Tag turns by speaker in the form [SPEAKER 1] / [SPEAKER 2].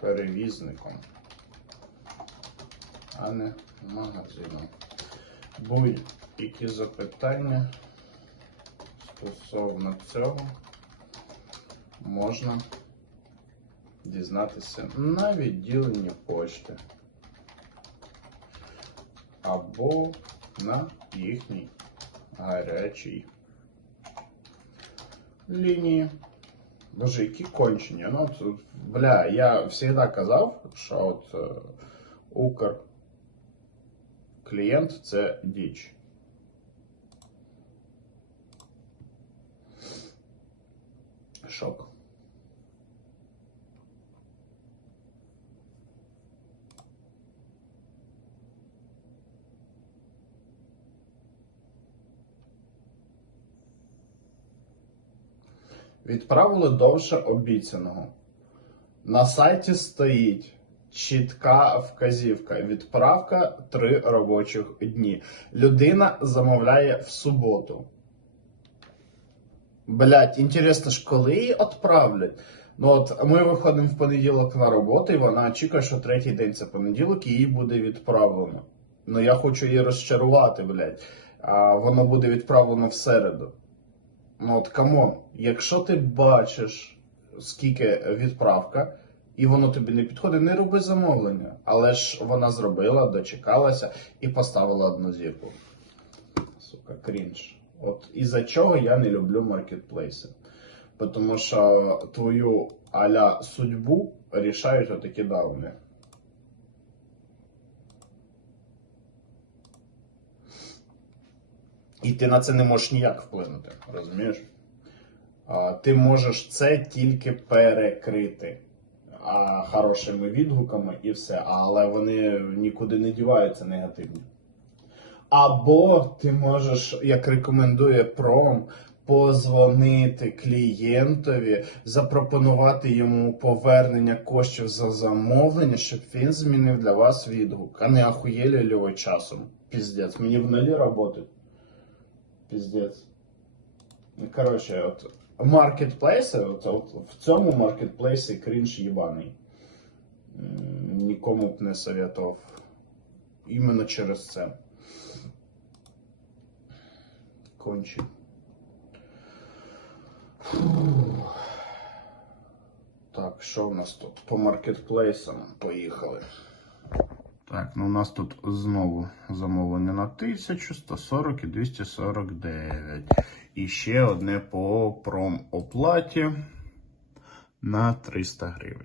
[SPEAKER 1] перевізником, а не магазином. Будь-які запитання стосовно цього можна дізнатися на відділенні пошти або на їхній гарячій лінії. Боже, які кончені. Ну, от, бля, я завжди казав, що от е, Укр клієнт це діч. Шок. Відправили довше обіцяного. На сайті стоїть чітка вказівка. Відправка 3 робочих дні. Людина замовляє в суботу. Блять, інтересно ж, коли її відправлять? Ну от ми виходимо в понеділок на роботу, і вона очікує, що третій день це понеділок, і їй буде відправлено. Ну я хочу її розчарувати, блять. А воно буде відправлено в середу. Ну от камон, якщо ти бачиш, скільки відправка, і воно тобі не підходить, не роби замовлення. Але ж вона зробила, дочекалася і поставила одну зірку. Сука, крінж. От із-за чого я не люблю маркетплейси. Тому що твою аля судьбу рішають отакі дауни. І ти на це не можеш ніяк вплинути, розумієш? А, ти можеш це тільки перекрити а, хорошими відгуками і все, але вони нікуди не діваються негативні. Або ти можеш, як рекомендує пром, позвонити клієнтові, запропонувати йому повернення коштів за замовлення, щоб він змінив для вас відгук. А не ахуєлі льовий часом. Піздець, мені в нулі роботи. Піздець. Ну, Коротше, от маркетплейси, от, от в цьому маркетплейсі крінж їбаний. Нікому б не советував. Іменно через це. Кончи. Так, що в нас тут? По маркетплейсам поїхали. Так, ну у нас тут знову замовлення на 1140 і 249. І ще одне по промоплаті на 300 гривень.